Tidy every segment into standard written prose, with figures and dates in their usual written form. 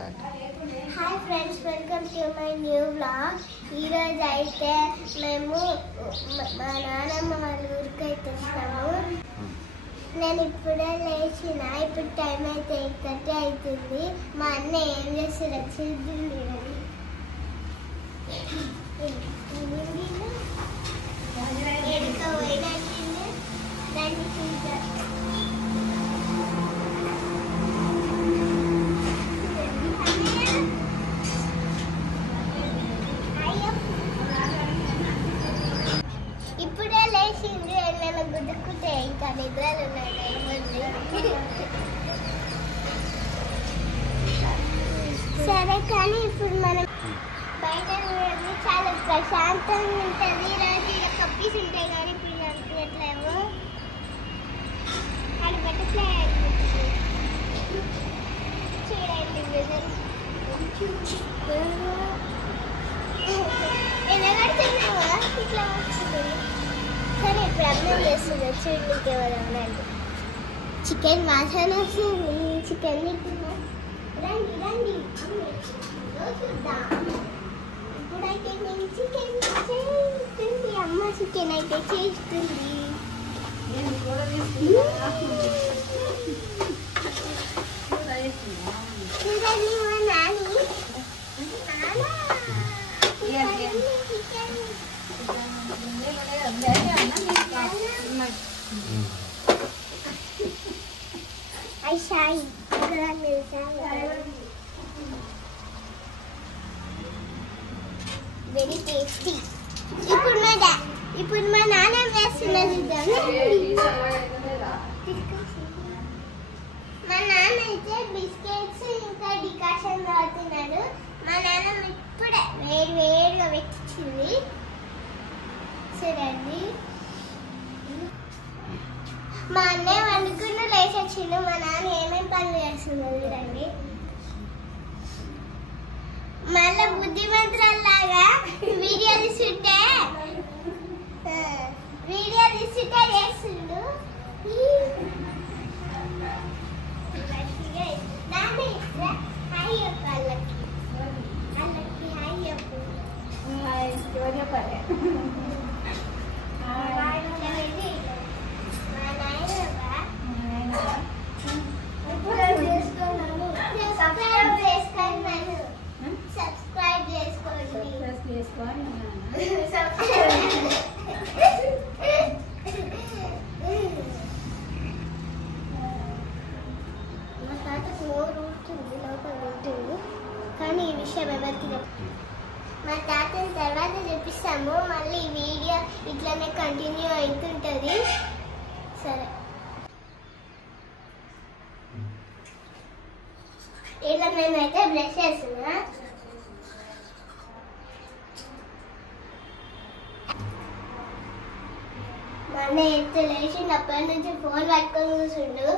Hi friends, welcome to my new vlog. ఈరోజు అయితే మేము మా నాన్నమ్మ వాళ్ళ ఊరికి అయితే వస్తాము. నేను ఇప్పుడే లేచిన, ఇప్పుడు టైం అయితే 8:30 అవుతుంది. మా అన్న ఏం చేస్తారు చూద్దాం. ఎడుక పోయినట్టుంది, దాన్ని చూద్దాం. ఇప్పుడే లేచింది, నేను గుడ్డుకుంటే ఇంకా నిద్రలు ఉన్నాయి. సరే, కానీ ఇప్పుడు మనం బయట చాలా ప్రశాంతంగా ఉంటుంది. రోజు ఇలా కప్పీస్ ఉంటాయి, కానీ ఇప్పుడు కనిపించట్లేవు. అది బటర్ఫ్లై చూడండి, ఎనగడుతున్నావా ఇట్లా వచ్చింది. సరే, ఇప్పుడు అన్నం చేస్తుంది, చూడడానికి ఎవరన్నాండి. చికెన్ వాసన వస్తుంది. చికెన్ రండి రండి చూద్దాం. ఇప్పుడైతే నేను చికెన్ చేస్తుంది, అమ్మ చికెన్ అయితే చేస్తుంది. చూడండి మా నాని వెరీ టేస్టీ. ఇప్పుడు మా నాన్న వేస్తున్నది. మా నాన్న అయితే బిస్కెట్స్ ఇంకా డికాషన్ తాగుతున్నాడు. మా నాన్న ఇప్పుడే వేడిగా పెట్టించింది. చూడండి, మా అన్నయ్య వండుకున్న లేచొచ్చిండు. మా నాన్న ఏమేమి పనులు చేస్తున్నాడు చూడండి. మళ్ళా బుద్ధిమంతులాగా వీడియో తీసుంటే చేస్తుండు. హాయ్ చెప్పు, అల్లకి హాయ్ చెప్పు. మా తాతకు నోరు ఊరుతుంది, లోపల ఉంటుంది, కానీ ఈ విషయం ఎవరికి మా తాతని తర్వాత చూపిస్తాము. మళ్ళీ ఈ వీడియో ఇట్లానే కంటిన్యూ అవుతుంటుంది. సరే, ఇలా మేమైతే బ్రష్ చేస్తున్నా. మా అన్న ఎంత లేచినప్పటి నుంచి ఫోన్ పట్టుకొని కూర్చుండు.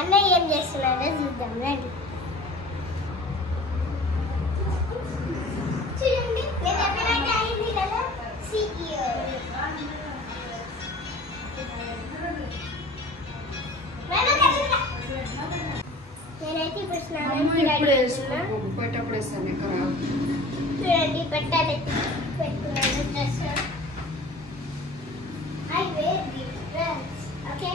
అన్న ఏం చేస్తున్నాడో చూద్దాం రండి. చూడండి, నేను ఎప్పుడైతే అయింది కదా సీఈఓ. నేనైతే ఇప్పుడు స్నానానికి రెడీ అవుతున్నా. చూడండి, పెట్టాలి పెట్టుకున్నాను dress. I wear this dress, okay.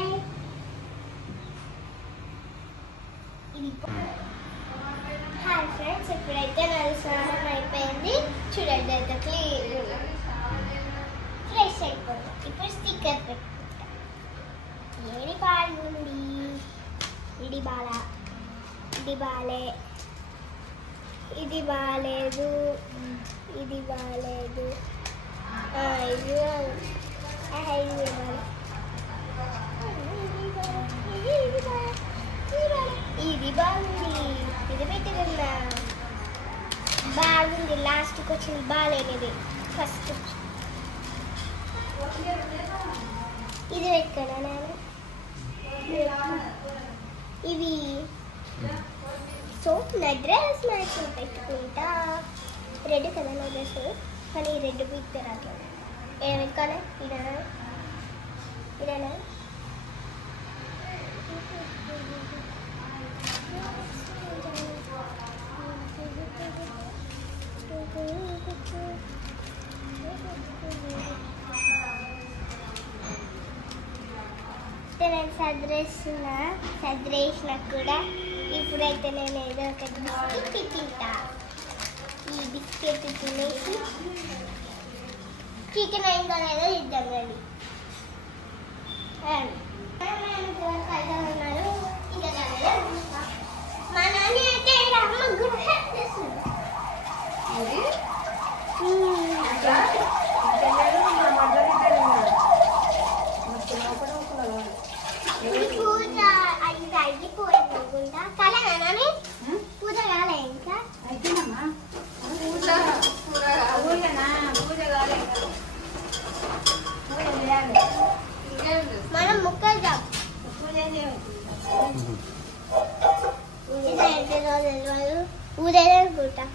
Hi friends, ఇప్పుడైతే నాది స్నానం అయిపోయింది. చూడండి, అయితే క్లీన్ ఫ్రెష్ అయిపోయింది. ఇప్పుడు స్టిక్కర్ పెట్టుకుంటా. ఏది బాగుంది, ఇది బాగా, ఇది బాలే, ఇది బాగాలేదు, ఇది బాగాలేదు, ఇది ఇది బాగుంది, ఇది పెట్టుకున్నా. బాగుంది, లాస్ట్కి వచ్చింది బాగాలేనిది. ఫస్ట్ ఇది పెట్టుకున్నా నేను. ఇవి సో నా డ్రెస్ మ్యాచింగ్ పెట్టుకుంటా. రెడ్ కదా నా డ్రెస్, కానీ రెడ్ పిక్చర్ అట్లా ఏమెక్కాలి ఇదేనా నేను సద్రేసిన కూడా ఇప్పుడైతే నేను ఏదో ఒక బిస్కెట్ తింటా. ఈ బిస్కెట్ తినేసి చికెన్ అయిందో లేదో ఇద్దాం రండి. ఉన్నారు ఇంకా మా నాన్న అయితే అమ్మ గుడ్ హెల్ప్ చేస్తుంది. పూజ అది అయిపోయింది కదా నాని, పూజ కాలే ఇంకా మనం ముక్కలు పూజ అనుకుంటా.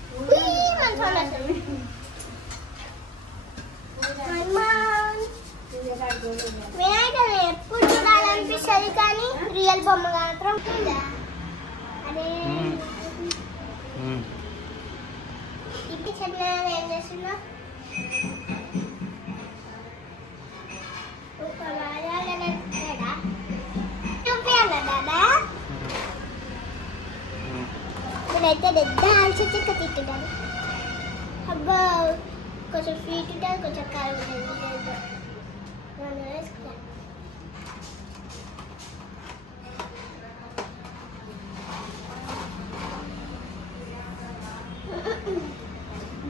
వినాయకుడు ఎప్పుడు చూడాలనిపిస్తుంది కానీ రియల్ బొమ్మ మాత్రం అదే ఇప్పుడు చెప్పిన ఏం చేస్తున్నా చూపియాలా దాదా? ఇప్పుడైతే దాల్చి చెక్క తింటున్నాను. అబ్బా కొంచెం స్వీట్ ఉంటుంది, కొంచెం కారం ఉంటుంది.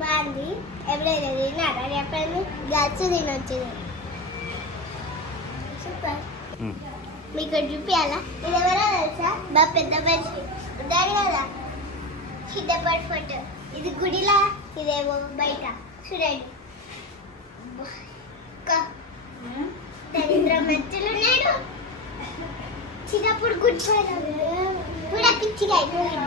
బాగుంది. ఎప్పుడైనా తిన్నారా? ఎప్పుడైనా గచ్చు తినొచ్చు. సూపర్. మీకు చూపించాలా? ఇది ఎవరో తెలుసా? బా పెద్ద మనిషి ఉంటాడు కదా, చిన్నప్పటి ఫోటో. ఇది గుడిలా, ఇదేమో బయట. చూడండి దరిద్ర మధ్యలో ఉన్నాడు. చిన్నప్పుడు గుడ్ పోయినాడు కూడా పిచ్చిగా అయిపోయాడు.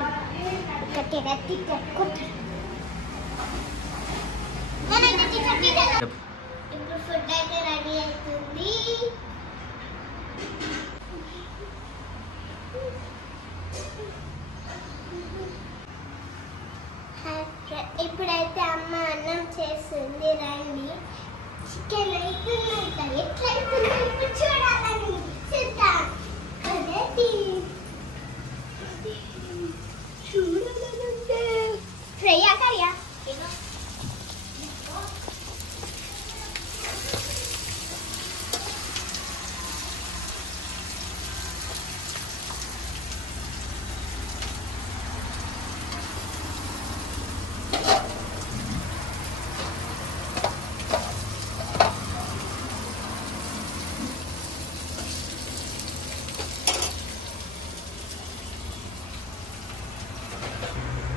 ఇప్పుడు ఫుడ్ అయితే రెడీ అవుతుంది. ఇప్పుడైతే అమ్మ అన్నం చేస్తుంది. రండి. చికెన్ అవుతుందంట. ఎట్లా అవుతుందో ఇప్పుడు చూడాలని చూద్దాం. చూడాలంటే ఫ్రైయా కర్రీయా?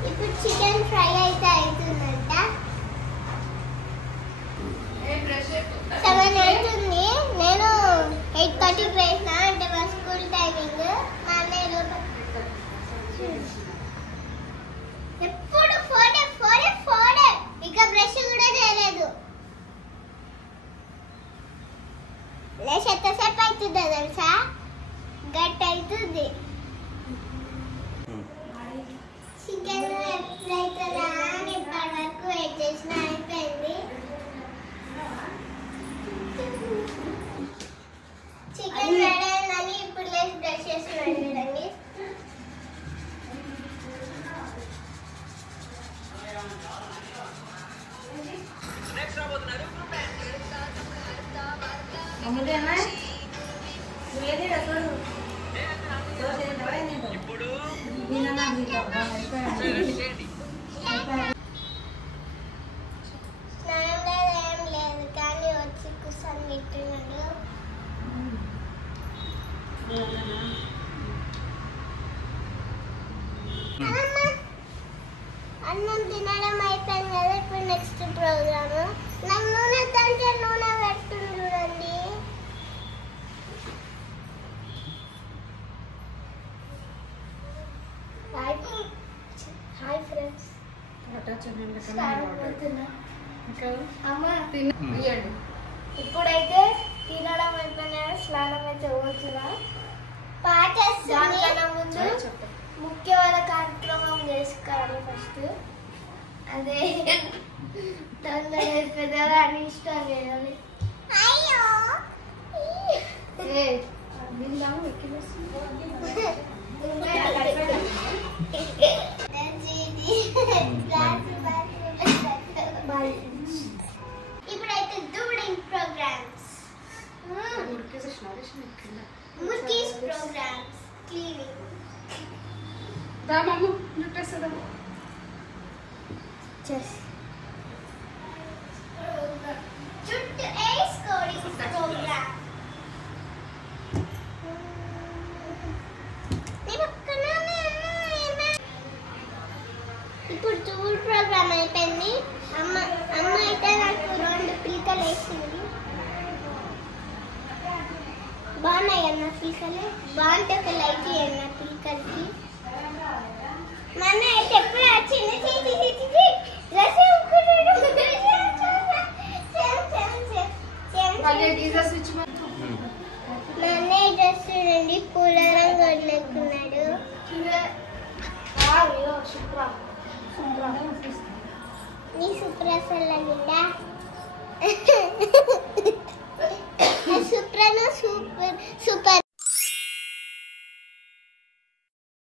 ఇప్పుడు చికెన్ ఫ్రై అయితే అవుతుందంట. 7 అవుతుంది. నేను 8:30 వేసిన అంటే మా స్కూల్ టైమింగ్. మా అన్నయ్య ఎప్పుడు ఫోనే ఫోనే ఫోనే. ఇక బ్రష్ కూడా చేయలేదు. లేచి ఎంతసేపు అవుతుందో తెలుసా? గట్ అవుతుంది. చికెన్ ఎప్పుడైతుందా అని ఇప్పటి వరకు వెయిట్ చేసిన అయిపోయింది. చికెన్ రెడీ అయిందని ఇప్పుడు లేచి బ్రష్ చేస్తున్నాను. చూడండి. స్నానం లేదు, ఏం లేదు కానీ వచ్చి కూర్చొని తింటున్నాడు. అన్నం తినడం అయిపోయింది కదా. ఇప్పుడు నెక్స్ట్ ప్రోగ్రామ్. నాకు నూనె తంటే నూనె పెడుతుంది చూడండి. Hi friends. ఇప్పుడైతే తినడం అయిపోయినా స్నానం అయితే పోతున్నా. దానికన్నా ముందు ముఖ్యమైన కార్యక్రమం చేసుకోవాలి. ఫస్ట్ అదే తొందర పెద్దగా అని ఇష్టం చేయాలి. ఇప్పుడైతే డూడింగ్ ప్రోగ్రామ్స్, ముర్కీస్ ప్రోగ్రామ్స్, క్లీనింగ్. జుట్టు వేసుకోవడం ప్రోగ్రామ్. ఇప్పుడు టూర్ ప్రోగ్రామ్ అయిపోయింది. అమ్మ అయితే నాకు 2 పిలకలు వేసింది. బాగున్నాయి అన్న పిలకలు. బాగుంటే ఒక లైట్ అన్న పిలకలకి. మా అన్న అయితే ఎప్పుడు వచ్చింది మా అన్నయ్య డ్రెస్ చూడండి, పూల రంగు వదిలేకున్నాడు. నీ సుప్రసల్ల నిండా